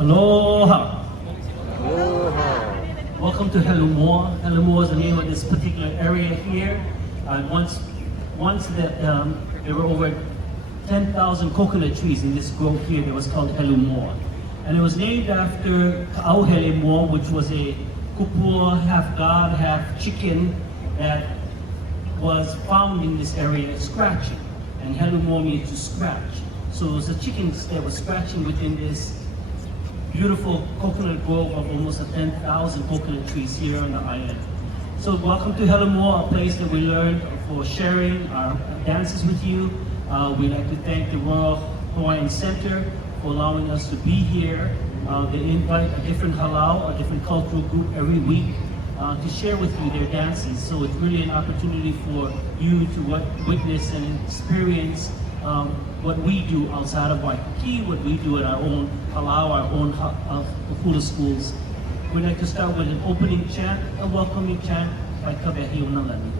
Aloha. Aloha. Welcome to Helumoa. Helumoa is the name of this particular area here. Once there were over 10,000 coconut trees in this grove here that was called Helumoa. And it was named after Helumoa, which was a kupua, half god, half chicken that was found in this area scratching. And Helumoa means to scratch. So it was the chickens that were scratching within this beautiful coconut grove of almost 10,000 coconut trees here on the island. So welcome to Helumoa, a place that we learned for sharing our dances with you. We'd like to thank the Royal Hawaiian Center for allowing us to be here. They invite a different Halau, a different cultural group every week to share with you their dances. So it's really an opportunity for you to witness and experience what we do outside of Waikiki, what we do at our own Halau, our own Hula schools. We'd like to start with an opening chant, a welcoming chant by Kapi'olani.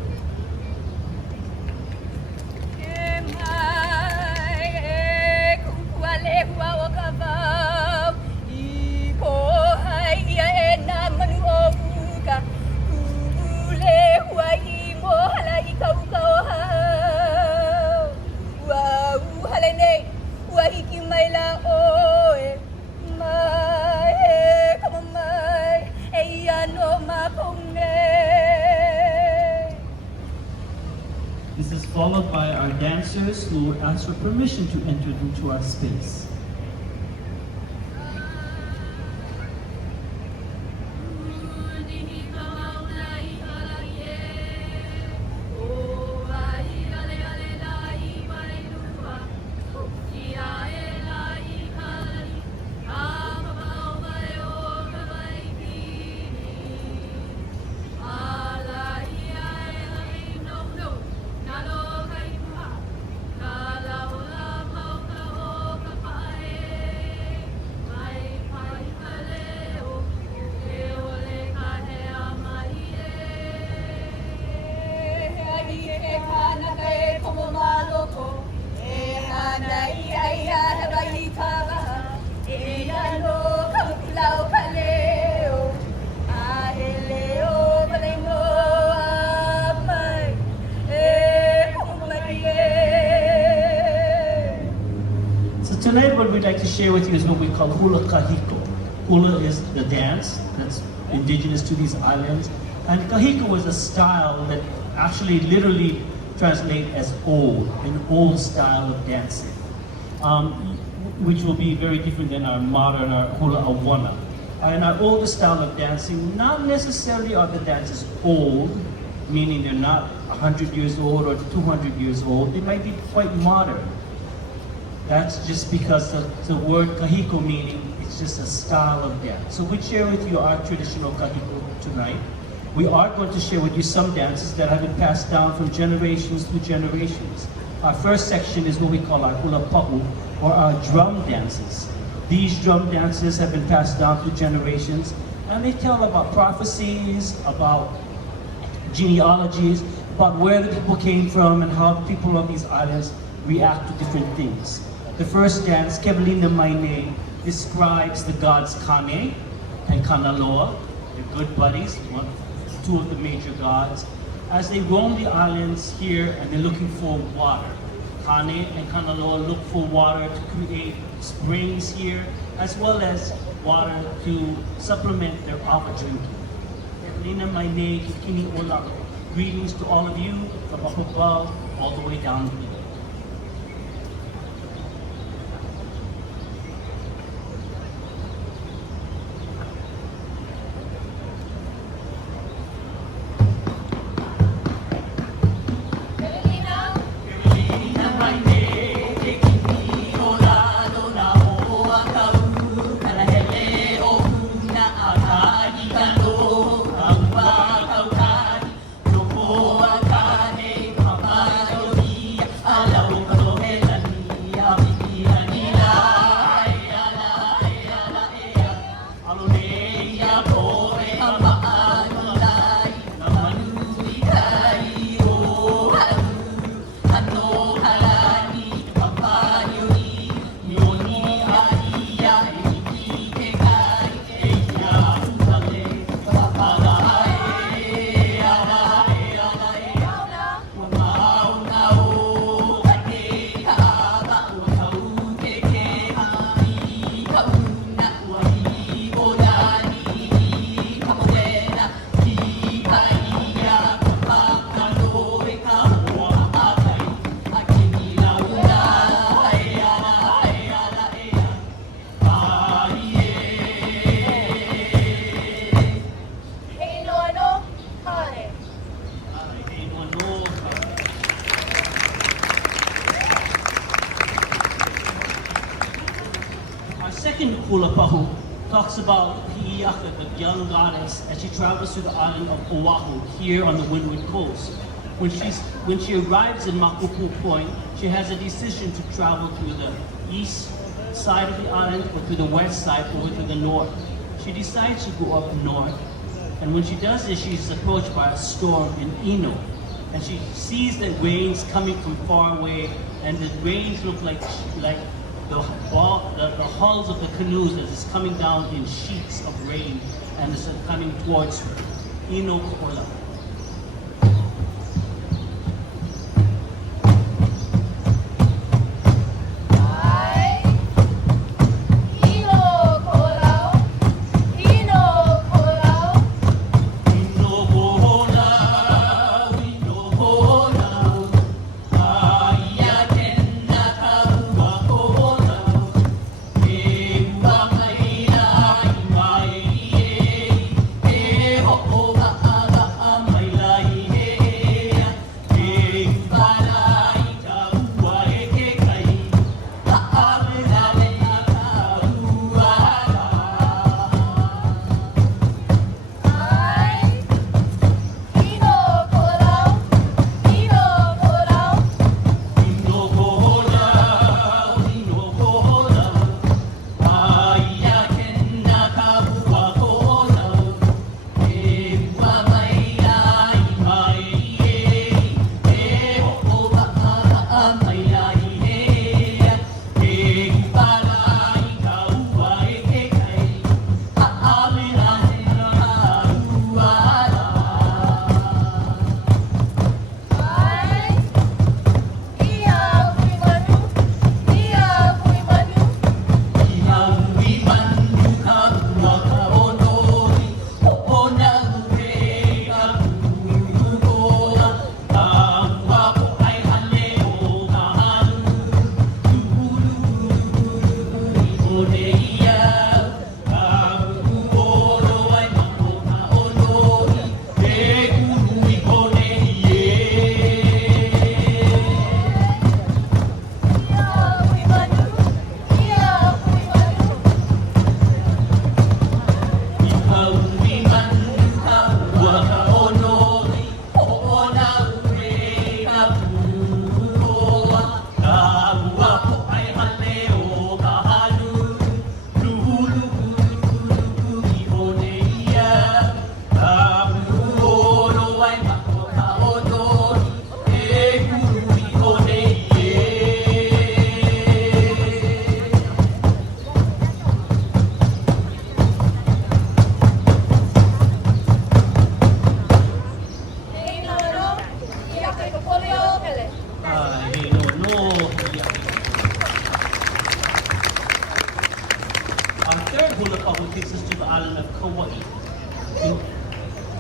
This is followed by our dancers who ask for permission to enter into our space. Tonight what we'd like to share with you is what we call Hula kahiko. Hula is the dance that's indigenous to these islands, and kahiko is a style that actually literally translates as old, an old style of dancing, which will be very different than our modern hula awana. And our older style of dancing, not necessarily are the dances old, meaning they're not 100 years old or 200 years old, they might be quite modern. That's just because the word kahiko meaning it's just a style of dance. So we share with you our traditional kahiko tonight. We are going to share with you some dances that have been passed down from generations to generations. Our first section is what we call our hula pa'u, or our drum dances. These drum dances have been passed down through generations, and they tell about prophecies, about genealogies, about where the people came from and how the people of these islands react to different things. The first dance, Kapi'olani, describes the gods Kane and Kanaloa, they're good buddies, two of the major gods, as they roam the islands here and they're looking for water. Kane and Kanaloa look for water to create springs here, as well as water to supplement their awa drinking. Greetings to all of you from up above all the way down below. second hula pahu talks about Hi'iaka, the young goddess, as she travels through the island of Oahu, here on the windward coast. When she arrives in Makupu Point, she has a decision to travel through the east side of the island or through the west side over to the north. She decides to go up north, and when she does this, she's approached by a storm in Ino. And she sees the rains coming from far away, and the rains look like the hulls of the canoes as it's coming down in sheets of rain, and it's coming towards her. Ino Kola.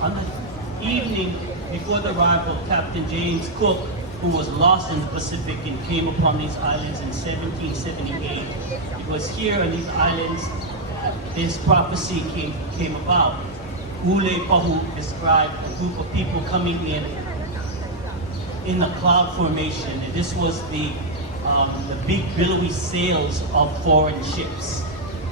On the evening before the arrival of Captain James Cook, who was lost in the Pacific and came upon these islands in 1778, it was here on these islands his prophecy came about. Ule Pahu described a group of people coming in a cloud formation, and this was the big billowy sails of foreign ships.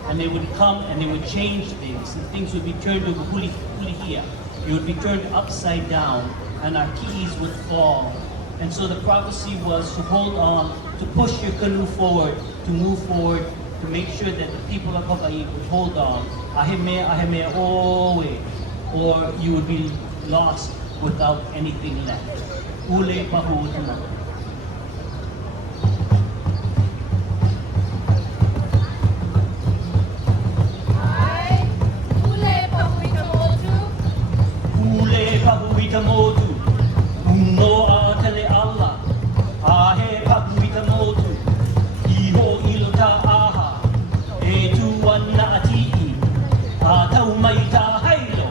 And they would come and they would change things, and things would be turned over hulihia. It would be turned upside down, and our keys would fall. And so the prophecy was to hold on, to push your canoe forward, to move forward, to make sure that the people of Hawaii would hold on. Ahemea, ahemea, oe, or you would be lost without anything left. Ule pahu utama. Motu, Noa tele Allah, Ahe Papuita Motu, Iho Ilota Aha, Etuana Ati, Atau Maita Hailo,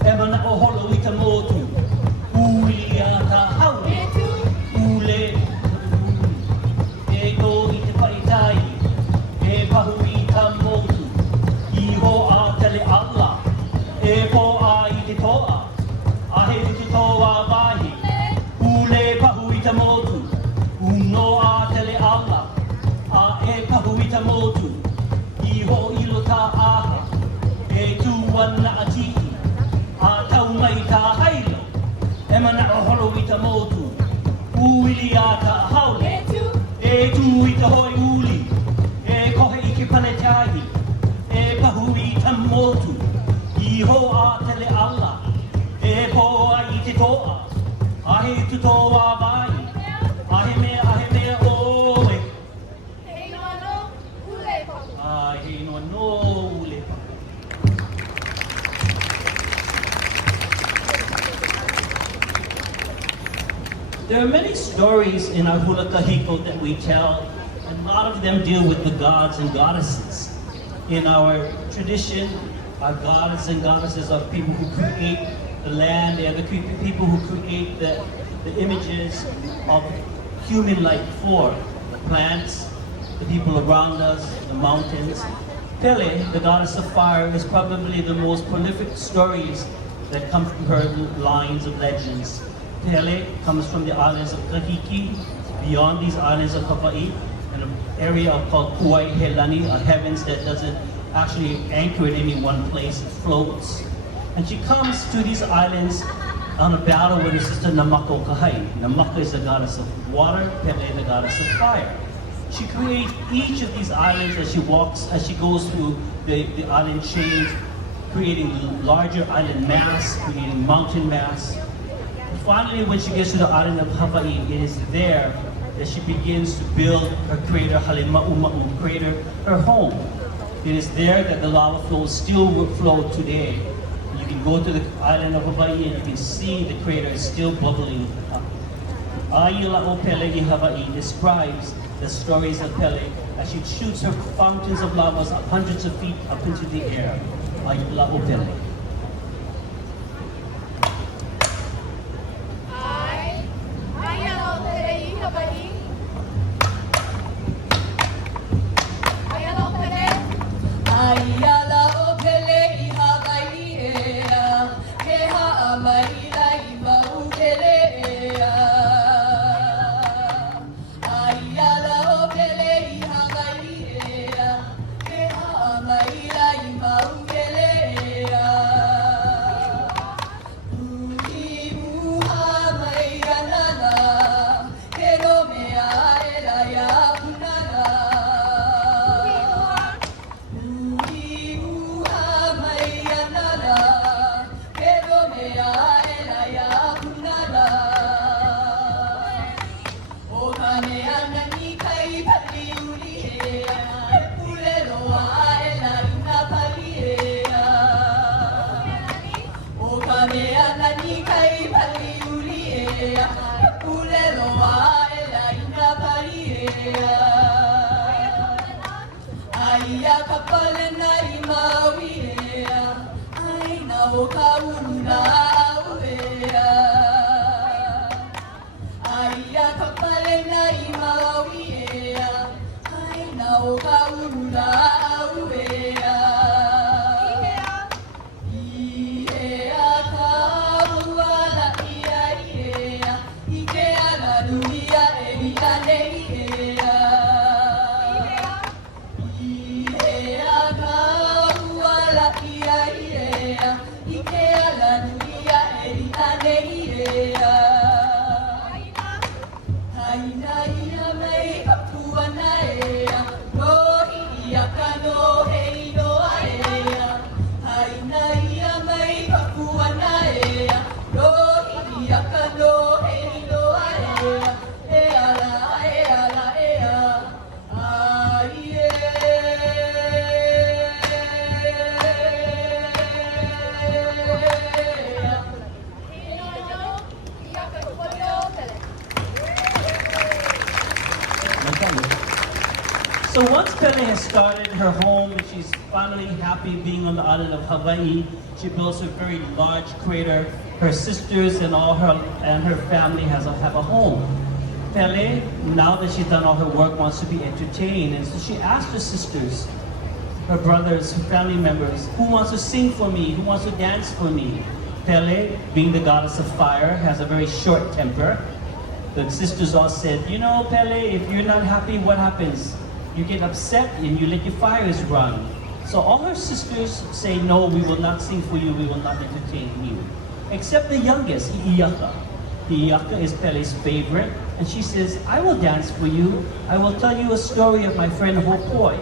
Emana Oholoita Motu, Uliata Haule, Ule, Ego Ita Paitai, E Pahuita Motu, Iho Atele Allah, Epo Aite Toa. Toa vahi, ule pahuita motu, unoa tele Allah, a e pahuita motu, Iho ilota aha, e tu wana ati, a tau mai ta haila, e mana o holo i ta motu, uili a ta haule, e tu i ta hoi uli, e kohe i ke panetahi, e pahu i ta motu, iho a tele ala, e poa i te toa, ahe tu toa vai, ahe mea oe, ahe no ule. There are many stories in our hula kahiko that we tell, and a lot of them deal with the gods and goddesses. In our tradition, our gods and goddesses are people who create the land, they are the people who create the images of human-like form, the plants, the people around us, the mountains. Pele, the goddess of fire, is probably the most prolific stories that come from her lines of legends. Pele comes from the islands of Waikiki, beyond these islands of Hawaii, and an area called Hawaii, a heavens that doesn't actually anchor in any one place, it floats. And she comes to these islands on a battle with her sister Namako Kahai. Namaka is the goddess of water, Pele the goddess of fire. She creates each of these islands as she walks, as she goes through the island chains, creating larger island mass, creating mountain mass. Finally, when she gets to the island of Hawaii, it is there that she begins to build her crater, Helumoa crater, her home. It is there that the lava flows still flow today. You can go to the island of Hawaii and you can see the crater is still bubbling up. Aila o Pele in Hawaii describes the stories of Pele as she shoots her fountains of lava up hundreds of feet up into the air. Aila o Pele. So once Pele has started her home and she's finally happy being on the island of Hawaii, she builds a very large crater. Her sisters and her family have a home. Pele, now that she's done all her work, wants to be entertained, and so she asked her sisters, her brothers, her family members, who wants to sing for me, who wants to dance for me? Pele, being the goddess of fire, has a very short temper. The sisters all said, you know, Pele, if you're not happy, what happens? you get upset and you let your fires run. So all her sisters say, no, we will not sing for you, we will not entertain you. Except the youngest, Hi'iaka. Hi'iaka is Pele's favorite, and she says, I will dance for you. I will tell you a story of my friend Hopoi.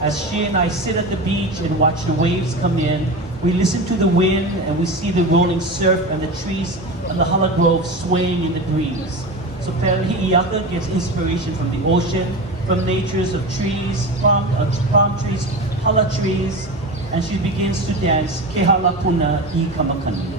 As she and I sit at the beach and watch the waves come in, we listen to the wind and we see the rolling surf and the trees and the hala grove swaying in the breeze. So Pele Hi'iaka gets inspiration from the ocean, from natures of trees, palm trees, hala trees, and she begins to dance Ke hala puna I kamakani.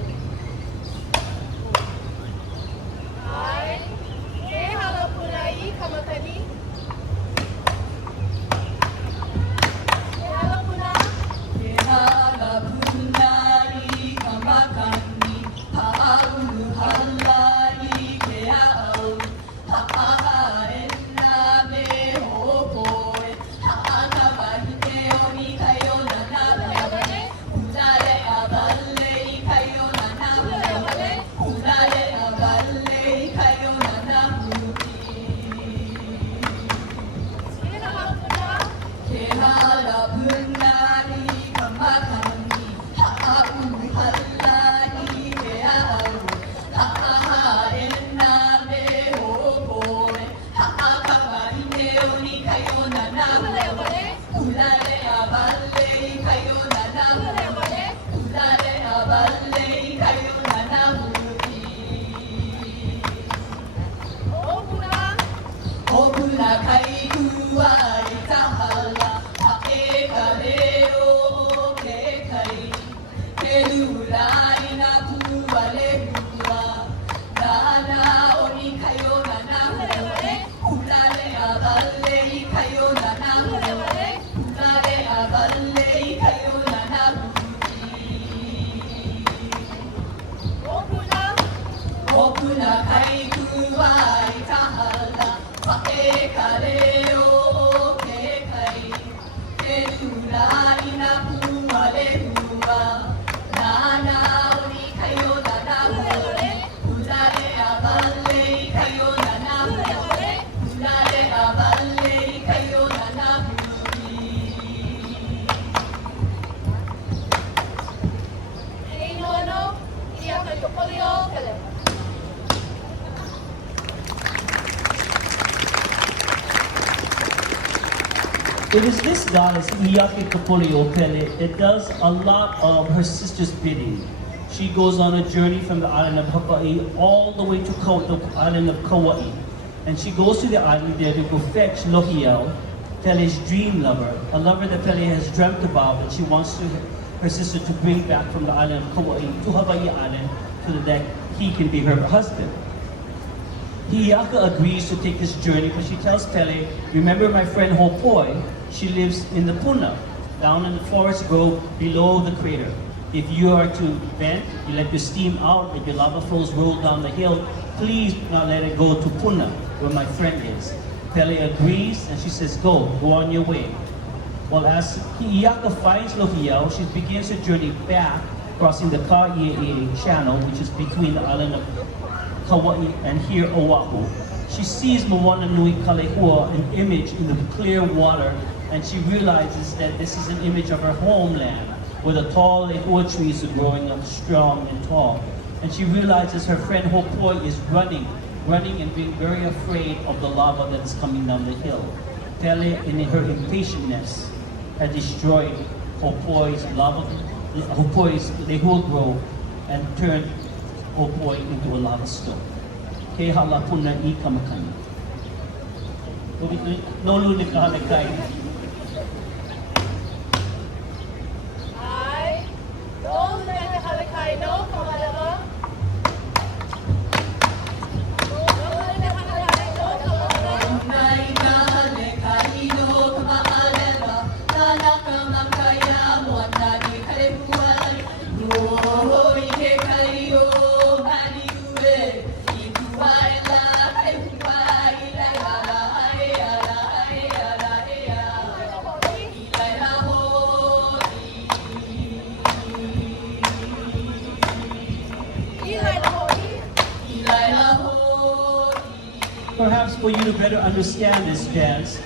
It is this goddess, Iake Kapoleo Pele, that does a lot of her sister's bidding. She goes on a journey from the island of Hawaii all the way to the island of Kauai. And she goes to the island there to go fetch Lohiau, Pele's dream lover, a lover that Pele has dreamt about and she wants her sister to bring back from the island of Kauai to Hawaii Island so that he can be her husband. Hi'iaka agrees to take this journey, but she tells Pele, remember my friend Hopoi, she lives in the puna, down in the forest grove below the crater. If you are to vent, you let your steam out and your lava flows roll down the hill, please do not let it go to Puna, where my friend is. Pele agrees and she says, go on your way. Well, as Hi'iaka finds Lohiau, she begins her journey back, crossing the Ka'i'e channel, which is between the island of Kauai and here Oahu. She sees Moana Nui Kalehua, an image in the clear water, and she realizes that this is an image of her homeland, where the tall lehua trees are growing up strong and tall. And she realizes her friend Hopoi is running and being very afraid of the lava that's coming down the hill. Pele, in her impatientness, had destroyed Hopoi's lehua grove and turned Hopoi into a lava stone. Ke hala puna I kamakani. Nolu ni kahalekai. Perhaps for you to better understand this dance,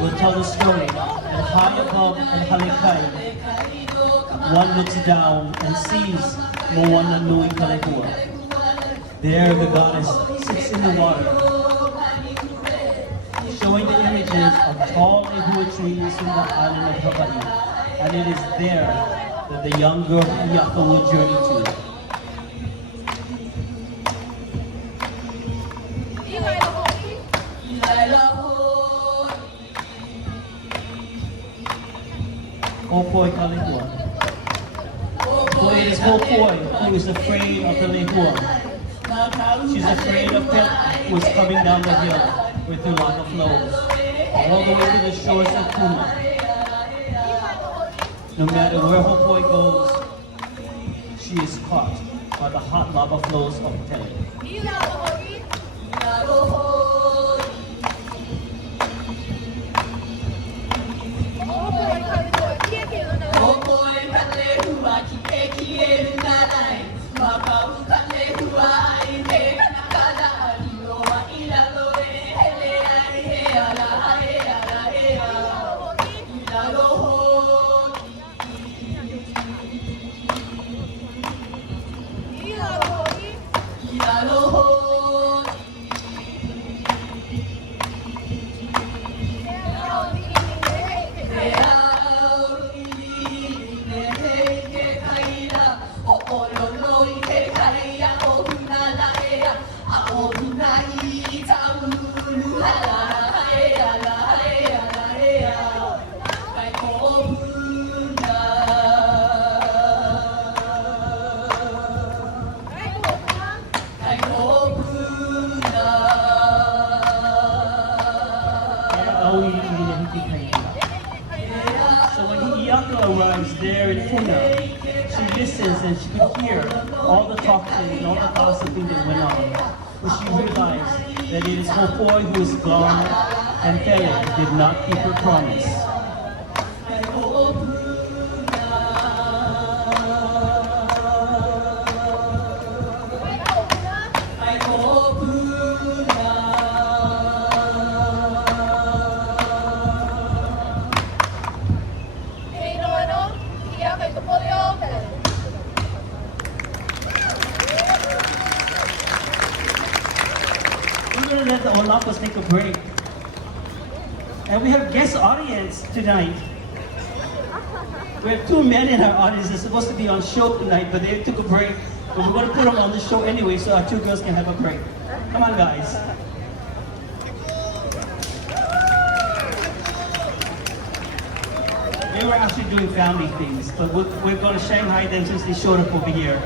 will tell the story that high above at Halekai, one looks down and sees Moana Nui Kalehua. There the goddess sits in the water, showing the images of tall lehua trees in the island of Hawaii. And it is there that the young girl Iyaka will journey to. Hopoi Kalehua. For it is Hopoi who is afraid of the lehua. She's afraid of Pele, who is coming down the hill with her lava flows, all the way to the shores of Puna. No matter where Hopoi goes, she is caught by the hot lava flows of Pele. So when Iyaka arrives there in Puna, she listens and she could hear all the talking and all the gossiping that went on. But she realized that it is Hopoi who is gone and Pele did not keep her promise. Let the Olapas take a break. And we have guest audience tonight. We have two men in our audience. They're supposed to be on show tonight, but they took a break. But we're going to put them on the show anyway, so our two girls can have a break. Come on, guys. They were actually doing family things, but we're going to Shanghai them since they showed up over here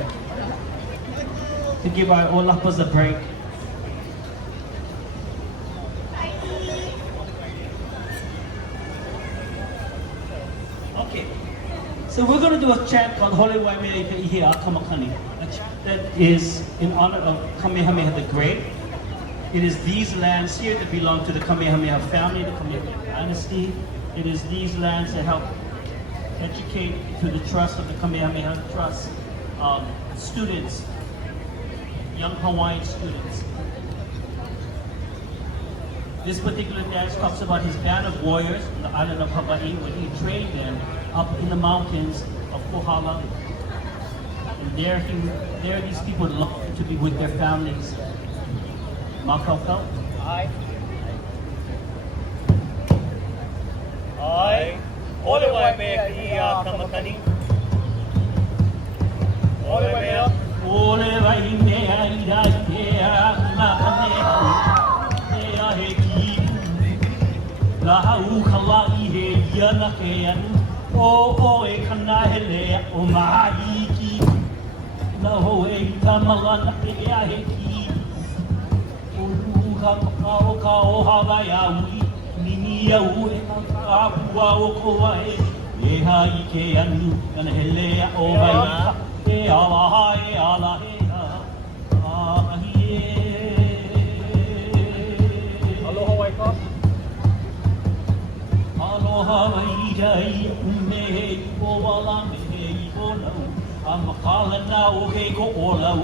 to give our Olapas a break. So we're going to do a chant called Hole Waimea Ihia Kamakani, a chant that is in honor of Kamehameha the Great. It is these lands here that belong to the Kamehameha family, the Kamehameha dynasty. It is these lands that help educate to the trust of the Kamehameha Trust students, young Hawaiian students. This particular dance talks about his band of warriors on the island of Hawaii when he trained them up in the mountains of Kohala. And there these people longed to be with their families. Makaukau. I. Ole Waimea Ihia Kamakani. Ole Waimea. Ole Waimea Ihia Kamakani. Lahu Kalai he yana ke anu o e kana hele o maiki na ho e tamala na ke a he ki o luha ka o Hawaii aui nini au e ka pua o ko e ha I ke anu kana hele o mai e ala he Aloha Waikiki. Aloha mai ume ko wala me ko no amakala na o he ko olau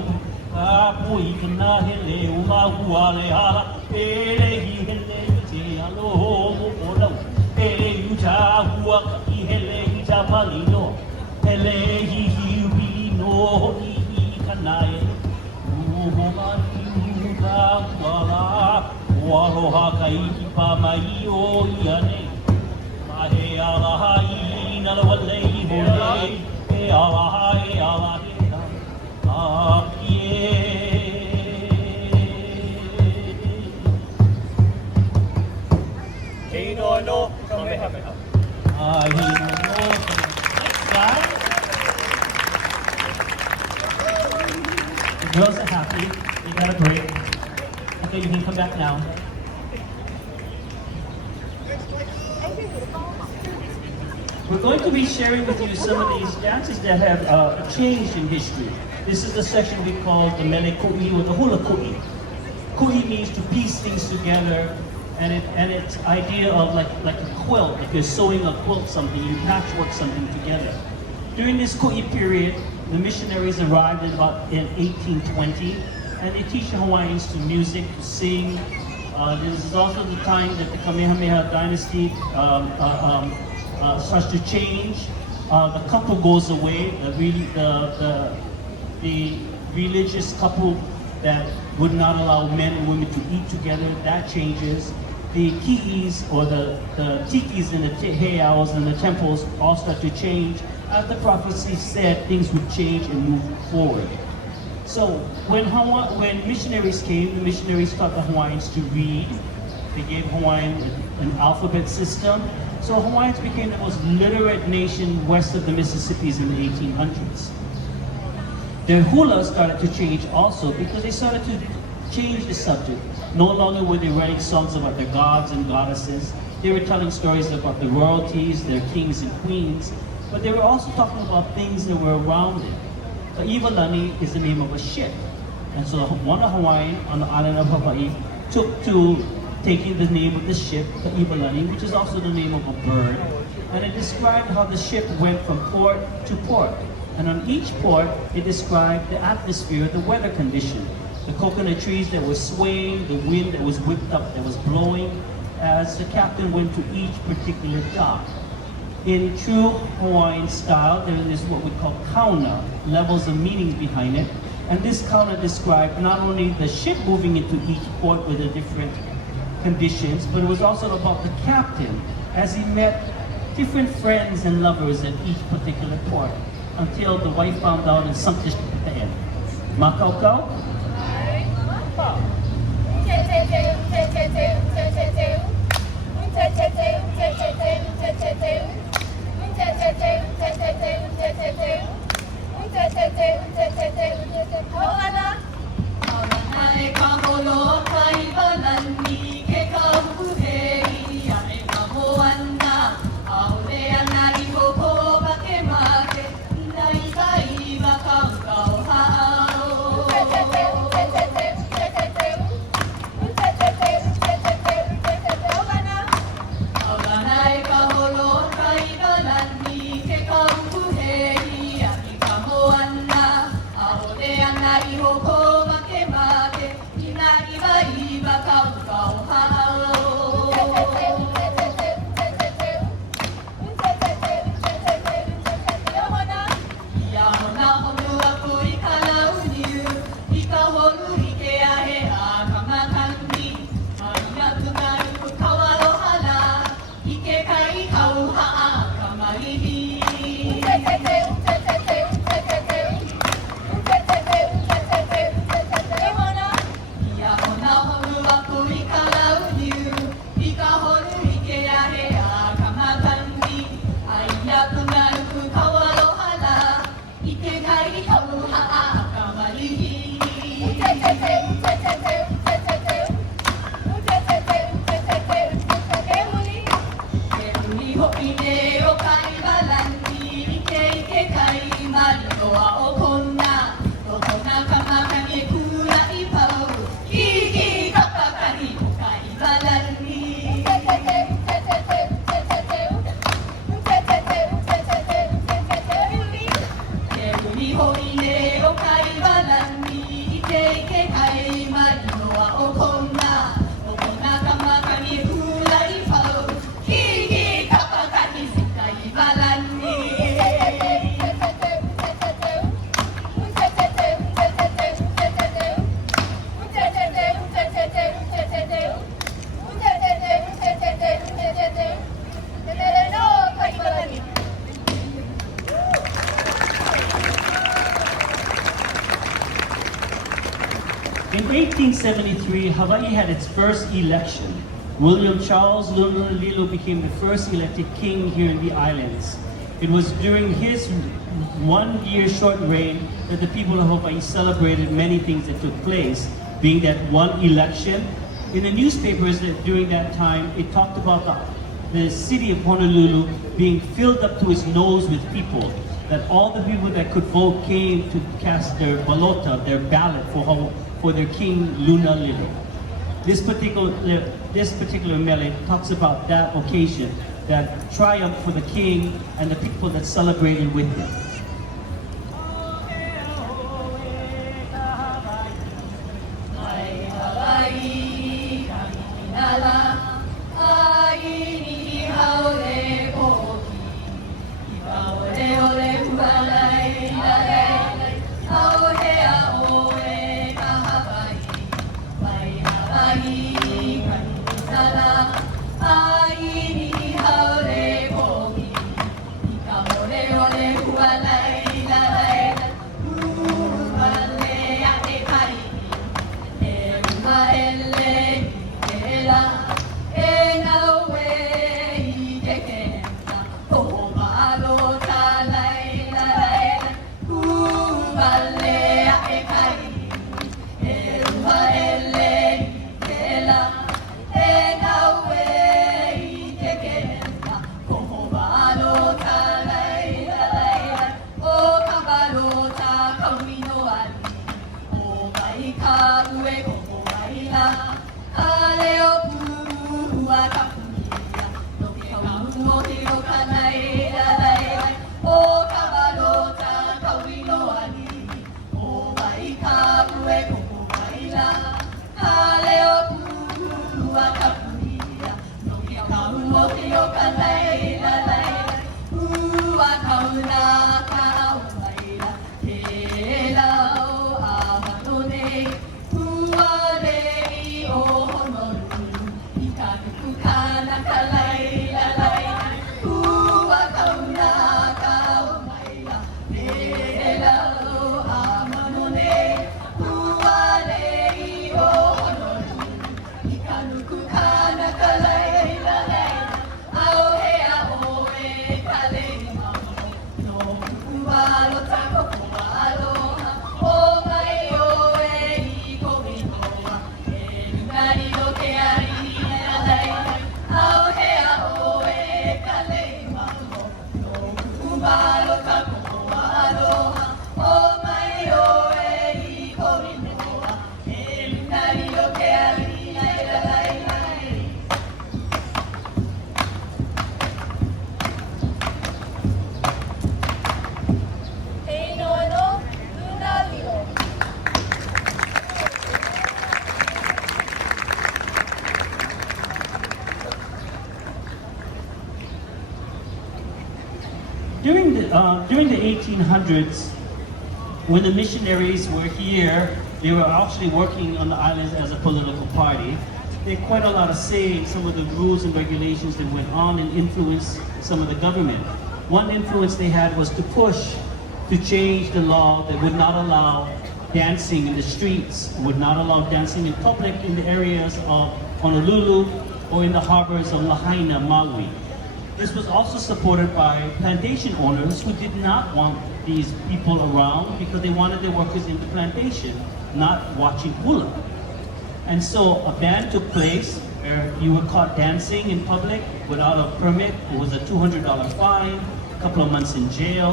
a pui kana hele o ma huale ala Pele hi hele te aloha mo olau aloha kahiki pa mai o iane. Mahe alaha I nala walei hole. E alaha e alahe na akie. Kino no Kamehameha. Ahino no. Next slide. The girls are happy. They got a break. Okay, you can come back now. We're going to be sharing with you some of these dances that have changed in history. This is the section we call the mele ku'i or the hula ku'i. Ku'i means to piece things together, and it's idea of like a quilt. If you're sewing a quilt, something you patchwork something together. During this ku'i period, the missionaries arrived in 1820, and they teach the Hawaiians to music, to sing. This is also the time that the Kamehameha dynasty starts to change. The couple goes away. The religious couple that would not allow men and women to eat together, that changes. The ki'is or the tikis and the heiaus and the temples all start to change. As the prophecy said, things would change and move forward. So when missionaries came, the missionaries taught the Hawaiians to read. They gave Hawaiian an alphabet system. So Hawaiians became the most literate nation west of the Mississippis in the 1800s. Their hula started to change also because they started to change the subject. No longer were they writing songs about their gods and goddesses. They were telling stories about the royalties, their kings and queens, but they were also talking about things that were around it. Kapi'olani is the name of a ship. And so one Hawaiian on the island of Hawaii took to taking the name of the ship, Kapi'olani, which is also the name of a bird. And it described how the ship went from port to port. And on each port, it described the atmosphere, the weather condition. The coconut trees that were swaying, the wind that was whipped up, that was blowing, as the captain went to each particular dock. In true Hawaiian style, there is what we call kauna, levels of meanings behind it. And this kauna described not only the ship moving into each port with the different conditions, but it was also about the captain as he met different friends and lovers at each particular port until the wife found out and sunk the ship at the end. Makaukau? 1873, Hawaii had its first election. William Charles Lululilo became the first elected king here in the islands. It was during his 1 year short reign that the people of Hawaii celebrated many things that took place, being that one election. In the newspapers during that time, it talked about the city of Honolulu being filled up to its nose with people, that all the people that could vote came to cast their balota, their ballot for their king Luna Lilo. This particular mele talks about that occasion, that triumph for the king and the people that celebrated with him. During the 1800s, when the missionaries were here, they were actually working on the islands as a political party. They had quite a lot of say in some of the rules and regulations that went on and influenced some of the government. One influence they had was to push to change the law that would not allow dancing in the streets, would not allow dancing in public in the areas of Honolulu or in the harbors of Lahaina, Maui. This was also supported by plantation owners who did not want these people around because they wanted their workers in the plantation, not watching hula. And so a ban took place where you were caught dancing in public without a permit. It was a $200 fine, a couple of months in jail.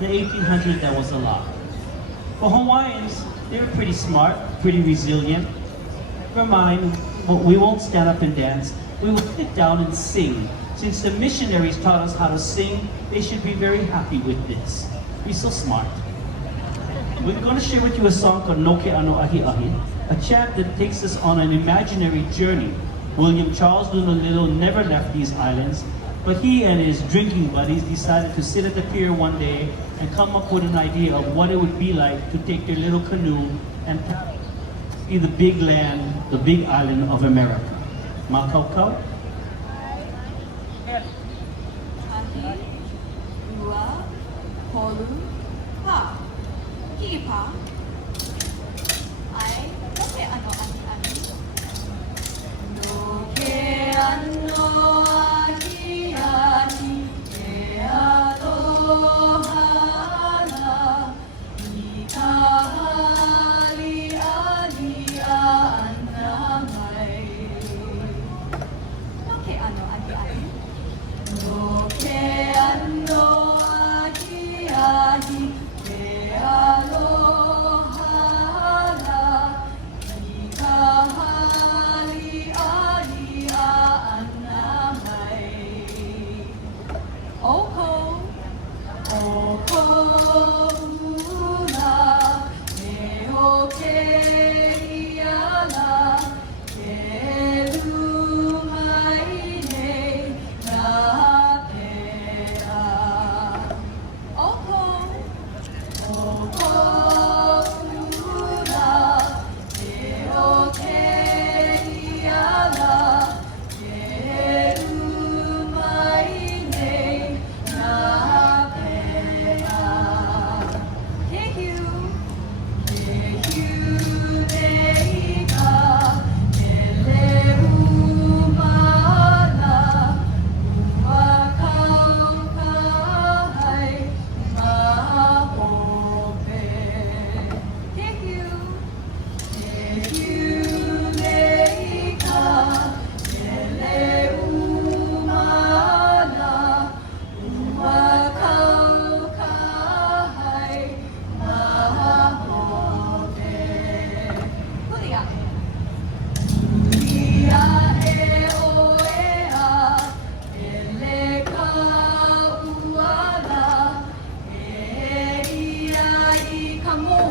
In the 1800s, that was a lot. For Hawaiians, they were pretty smart, pretty resilient. Never mind, we won't stand up and dance. We will sit down and sing. Since the missionaries taught us how to sing, they should be very happy with this. We're so smart. We're going to share with you a song called Noke Ano Ahi Ahi, a chant that takes us on an imaginary journey. William Charles Lululilo never left these islands, but he and his drinking buddies decided to sit at the pier one day and come up with an idea of what it would be like to take their little canoe and paddle in the big land, the big island of America. Makaukau? Holu, pa, kipa, ai, noke ano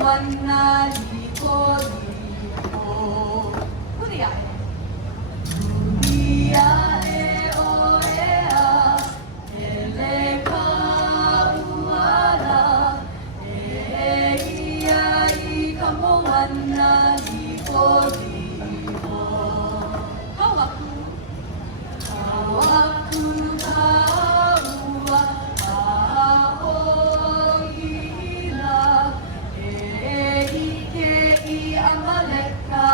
wana liko liko. Hulia e. Hulia e o ea, ele ka uara, e ia I ka moana liko liko. Hawaku, hawaku ka ua, ahoina, e ike I amaleka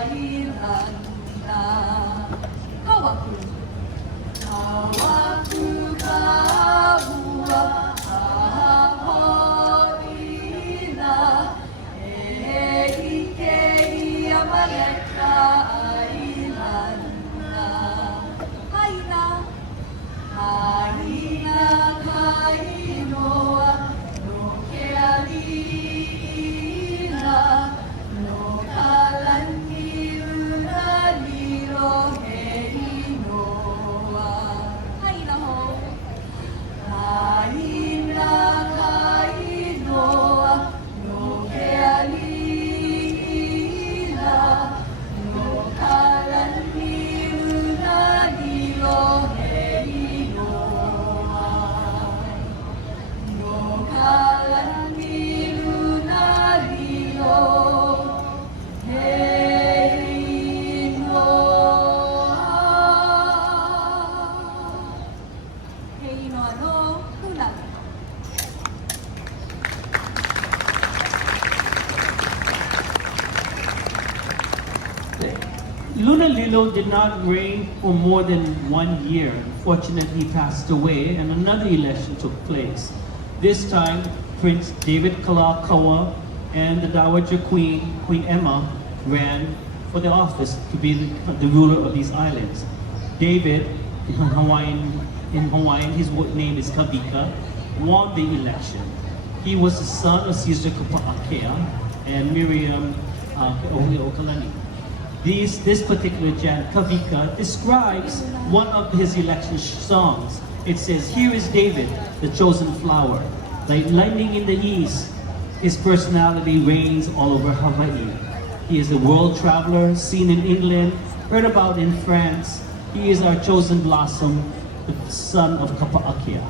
ailana. Hawaku, hawaku ka ua, ahoina, e ike I amaleka ailana. Haina, haina kainoa, no ke alina, no kalani unaliro he inoa. Haina ho. Haina kainoa, no ke alina, no kalani unaliro he inoa. No kalani unaliro he inoa. He inoa no Hula. Lunalilo did not reign for more than 1 year. Unfortunately, he passed away, and another election took place. This time, Prince David Kalakaua and the Dowager Queen, Queen Emma, ran for the office to be the ruler of these islands. David, in Hawaiian, his name is Kavika, won the election. He was the son of Caesar Kapi'olani and Miriam Kapi'olani. This particular chant, Kavika, describes one of his election songs. It says, "Here is David, the chosen flower. Like lightning in the east, his personality reigns all over Hawaii. He is a world traveler, seen in England, heard about in France. He is our chosen blossom, the son of Kapi'olani."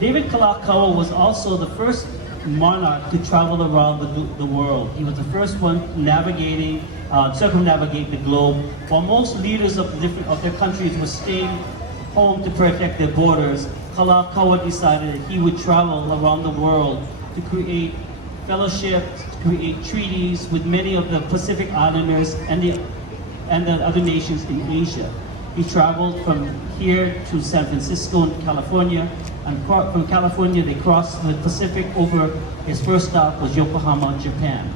David Kalakaua was also the first monarch to travel around the world. He was the first one navigating, circumnavigate the globe, while most leaders of their countries were staying home to protect their borders. Kalakaua decided that he would travel around the world to create fellowships, to create treaties with many of the Pacific Islanders and the other nations in Asia. He traveled from here to San Francisco in California, and from California they crossed the Pacific over. His first stop was Yokohama, Japan.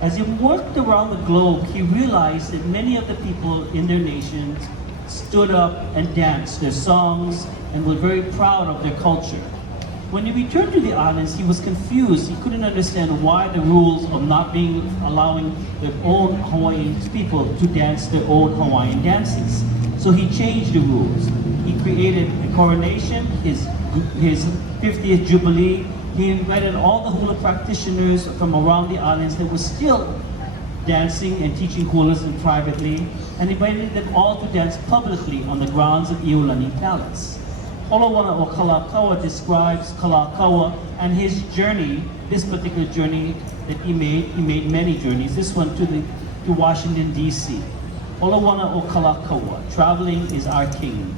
As he worked around the globe, he realized that many of the people in their nations stood up and danced their songs and were very proud of their culture. When he returned to the islands, he was confused. He couldn't understand why the rules of not allowing their own Hawaiian people to dance their own Hawaiian dances. So he changed the rules. He created a coronation, his 50th Jubilee. He invited all the hula practitioners from around the islands that were still dancing and teaching hulas privately, and invited them all to dance publicly on the grounds of Kapi'olani Palace. Holowana o Kalakaua describes Kalakaua and his journey, this particular journey that he made many journeys, this one to Washington, D.C. Holowana o Kalakaua, traveling is our king.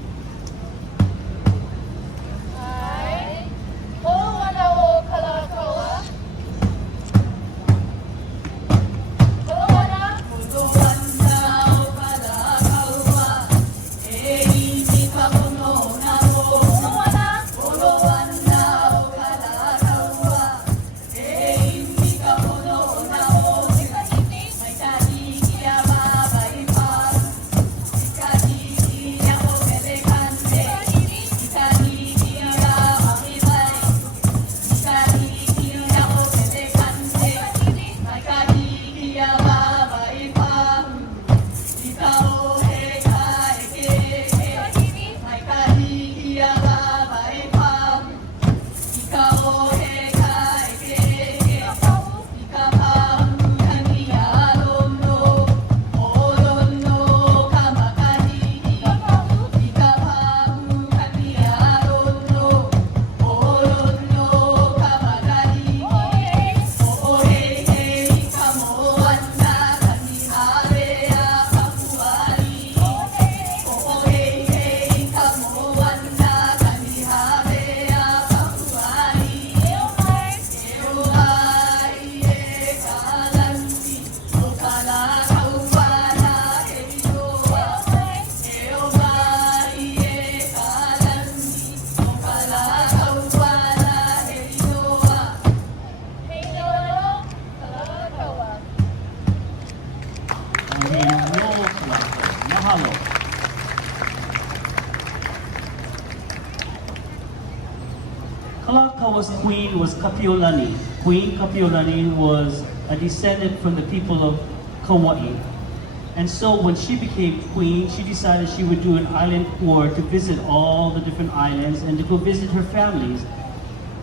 Kalakaua's queen was Kapi'olani. Queen Kapi'olani was a descendant from the people of Kauai. And so when she became queen, she decided she would do an island tour to visit all the different islands and to go visit her families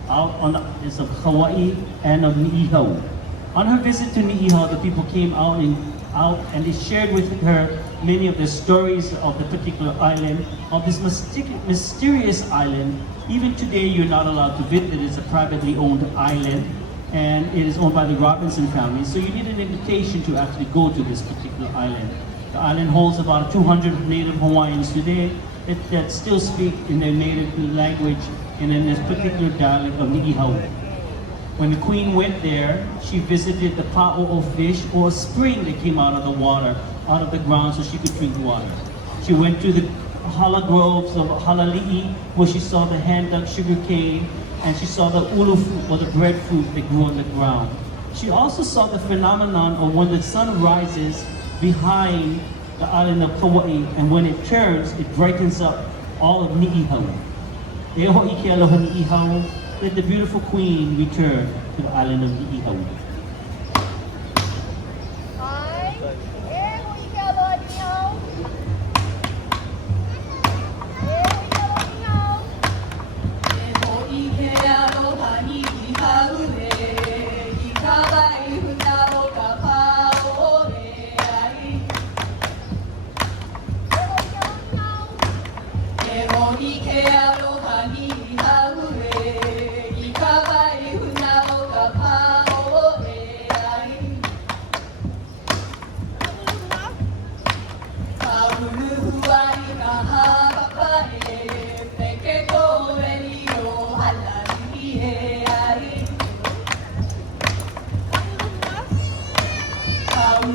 out on the islands of Hawaii and of Niihau. On her visit to Niihau, the people came out and they shared with her many of the stories of the particular island, of this mysterious island. Even today, you're not allowed to visit it. It's a privately owned island, and it is owned by the Robinson family. So you need an invitation to actually go to this particular island. The island holds about 200 native Hawaiians today that still speak in their native language and in this particular dialect of Niihau. When the queen went there, she visited the pa'o fish, or a spring that came out of the water, out of the ground, so she could drink water. She went to the hala groves of Halali'i, where she saw the hand-dug sugar cane, and she saw the ulu fruit, or the breadfruit that grew on the ground. She also saw the phenomenon of when the sun rises behind the island of Kauai, and when it turns, it brightens up all of Niihau. E ho ike aloha Niihau, let the beautiful queen return to the island of Niihau.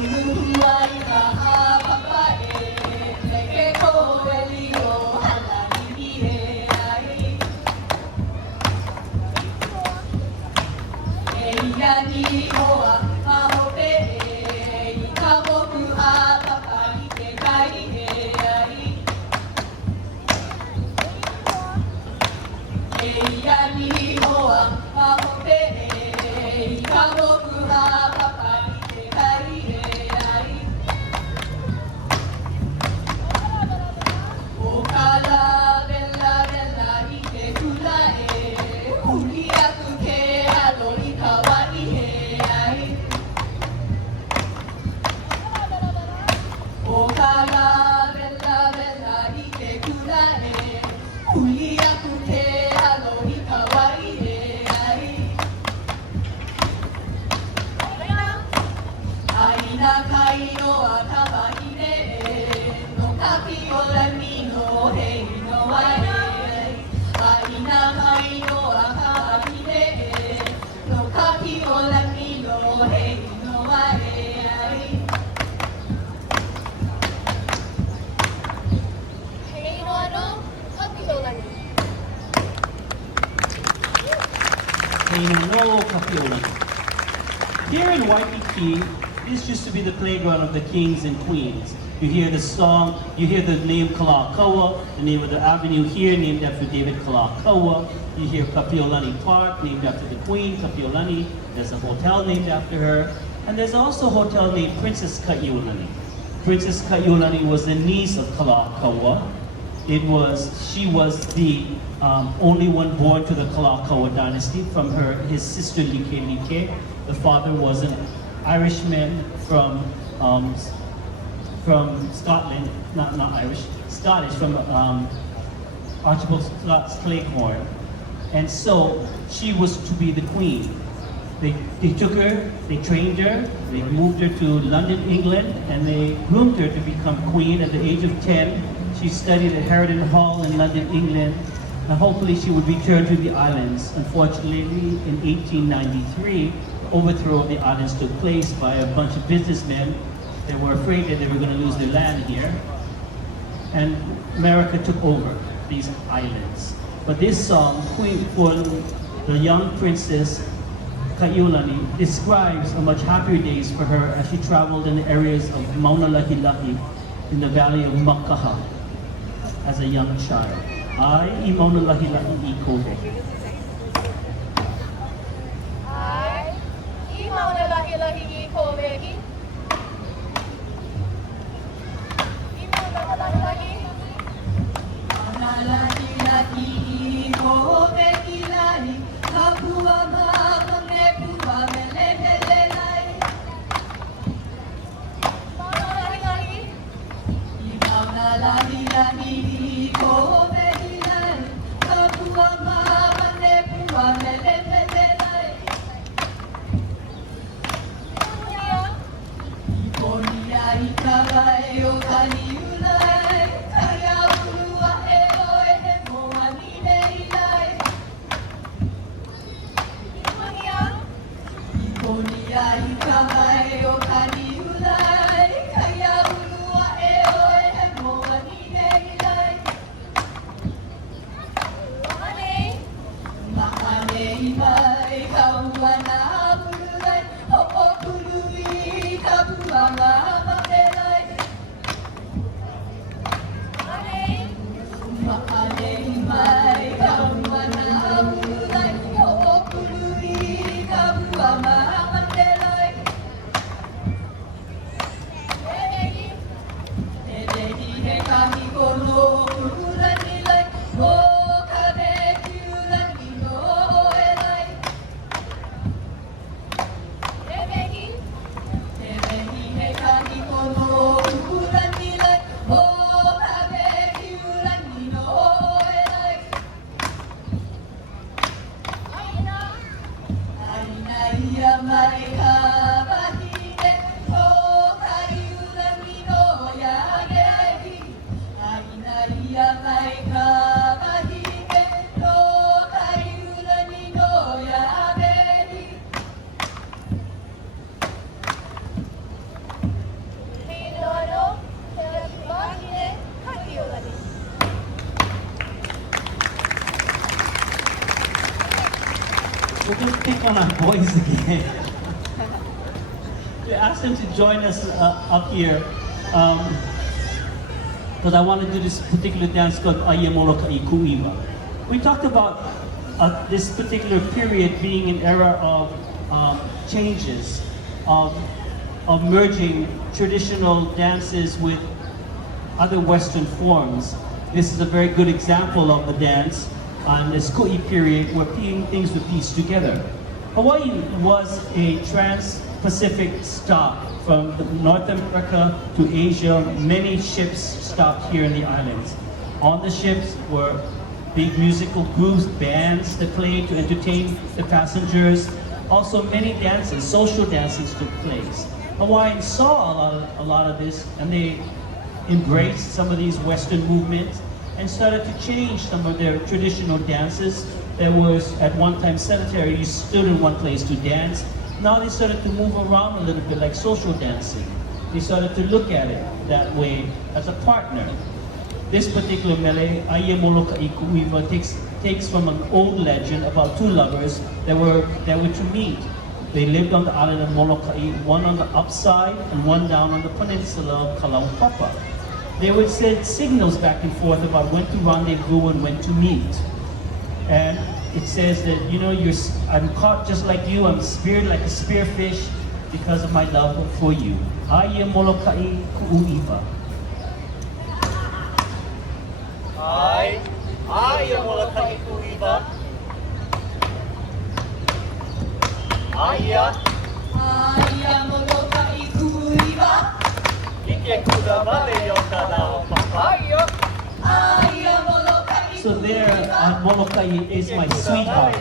Hallelujah. Noeau Kapi'olani. Here in Waikiki, this used to be the playground of the kings and queens. You hear the song, you hear the name Kalakaua, the name of the avenue here named after David Kalakaua. You hear Kapi'olani Park, named after the queen, Kapi'olani. There's a hotel named after her. And there's also a hotel named Princess Kapi'olani. Princess Kapi'olani was the niece of Kalakaua. She was the only one born to the Kalakaua dynasty from his sister Like. The father was an Irishman from Scotland, not Irish, Scottish, from Archibald Scott's Cleghorn. And so she was to be the queen. They took her, they trained her, they moved her to London, England, and they groomed her to become queen at the age of 10. She studied at Radeon Hall in London, England, and hopefully she would return to the islands. Unfortunately, in 1893, overthrow of the islands took place by a bunch of businessmen that were afraid that they were going to lose their land here. And America took over these islands. But this song, Queen for the young princess Kapi'olani, describes a much happier days for her as she traveled in the areas of Mauna Lahilahi in the valley of Makaha as a young child. Ai I Mauna Lahilahi I Kobe. We're going to pick on our boys again. We asked them to join us up here because I want to do this particular dance called Ayamoroka Ikuiwa. We talked about this particular period being an era of changes, of merging traditional dances with other Western forms. This is a very good example of a dance on this Ku'i period where things were pieced together. Hawaii was a trans-Pacific stop from North America to Asia. Many ships stopped here in the islands. On the ships were big musical groups, bands that played to entertain the passengers. Also many dances, social dances took place. Hawaiians saw a lot of this and they embraced some of these Western movements and started to change some of their traditional dances that was at one time sedentary. You stood in one place to dance. Now they started to move around a little bit like social dancing. They started to look at it that way as a partner. This particular mele, Ayamoloka Ikuiwa, takes takes from an old legend about two lovers that were to meet. They lived on the island of Molokai, one on the upside and one down on the peninsula of Kalaupapa. They would send signals back and forth about when to rendezvous and when to meet. And it says that, you know, I'm caught just like you, I'm speared like a spearfish because of my love for you. Aia Molokai ku'uiwa. Ai Molokai ku'iwa. Aia Molokai ku'iwa. Ike kuda male o ka lao papaya. Molokai. So there at Molokai is my sweetheart.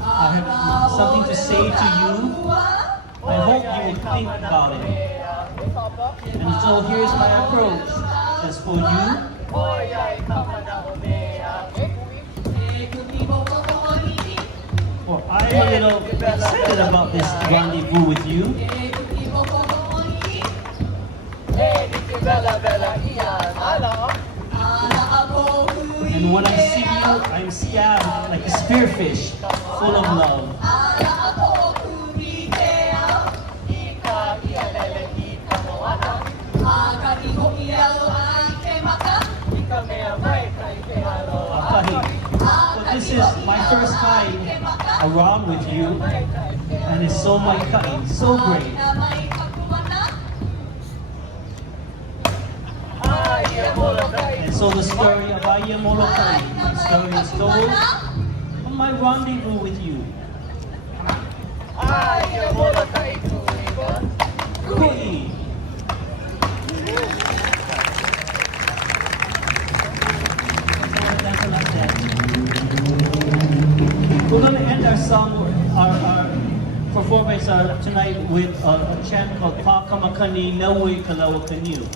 I have something to say to you. I hope you will think about it. And so here's my approach. Just for you, for I'm a little excited about this rendezvous with you. And when I see you, I'm stabbed like a spearfish, full of love. So this is my first time around with you, and it's so my cutting, so great. And so the story of Aia Molokai, the story is told on my rendezvous with you. Kui. We're going to end our song, our performance tonight with a chant called Pakamakani Noeau Kalawakanu.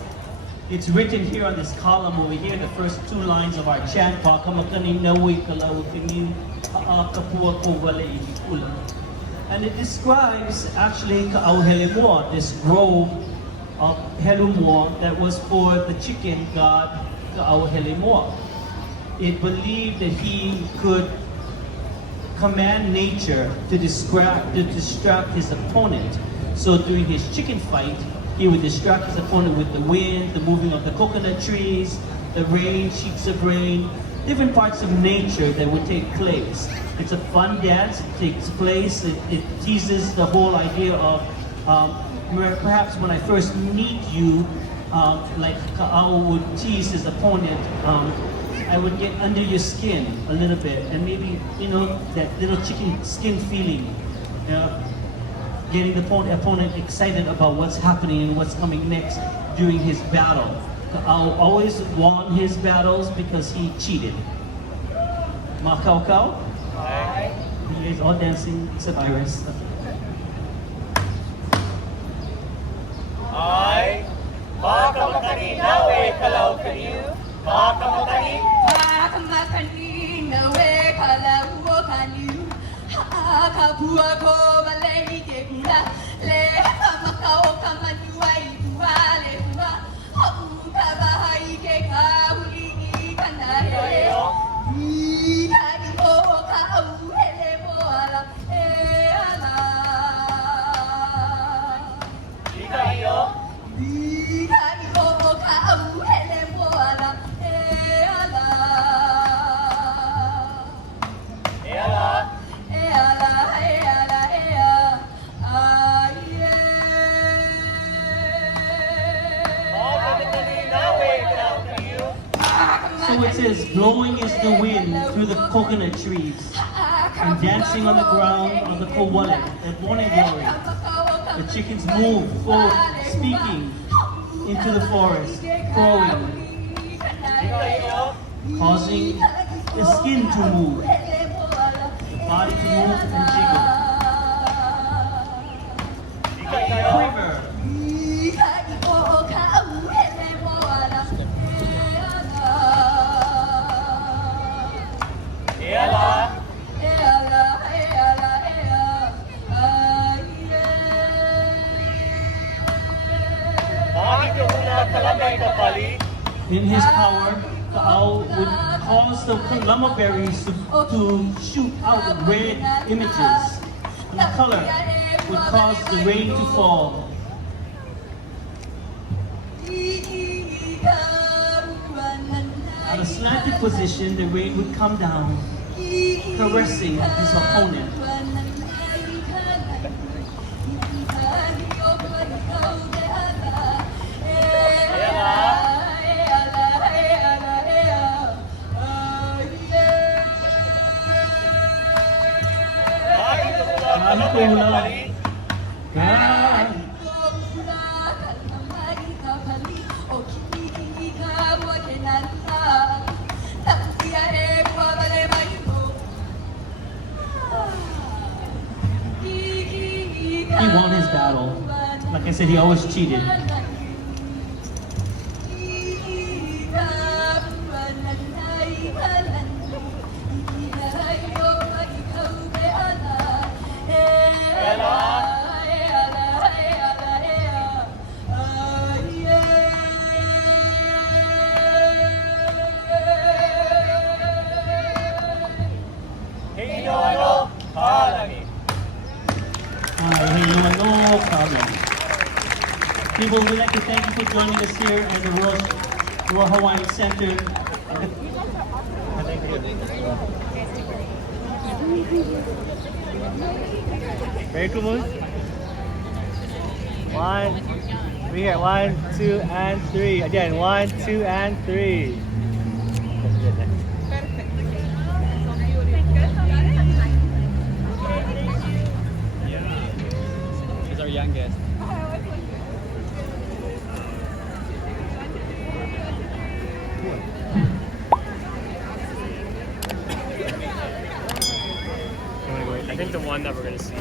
It's written here on this column over here, the first two lines of our chant, Pakamakani Noeau Kalawakanu Kapua Kovale Hula. And it describes actually Helumoa, this grove of Helumoa that was for the chicken god Helumoa. It believed that he could command nature to distract his opponent. So during his chicken fight, he would distract his opponent with the wind, the moving of the coconut trees, the rain, sheets of rain, different parts of nature that would take place. It's a fun dance, it takes place, it teases the whole idea of perhaps when I first meet you, like Ka'au would tease his opponent, I would get under your skin a little bit, and maybe, you know, that little chicken skin feeling, getting the opponent excited about what's happening and what's coming next during his battle. I'll always won his battles because he cheated. Makaukau? You guys all dancing except yours. Ai Pakamakani Noeau Kalawakanu. Pakamakani So it says, blowing is the wind through the coconut trees, and dancing on the ground of the kowale, the morning glory. The chickens move forward, speaking into the forest, crowing, causing the skin to move, the body to move and jiggle. Quiver. in his power, Ka'au would cause the lama berries to shoot out red images. And the color would cause the rain to fall. At a slanted position, the rain would come down, caressing his opponent. He won his battle. Like I said, he always cheated. No problem. People, we'd like to thank you for joining us here at the Royal Hawaiian Center. Very cool move. 1, 3 here. 1, 2, and 3. Again, 1, 2, and 3. She's our youngest. I think the one that we're gonna see.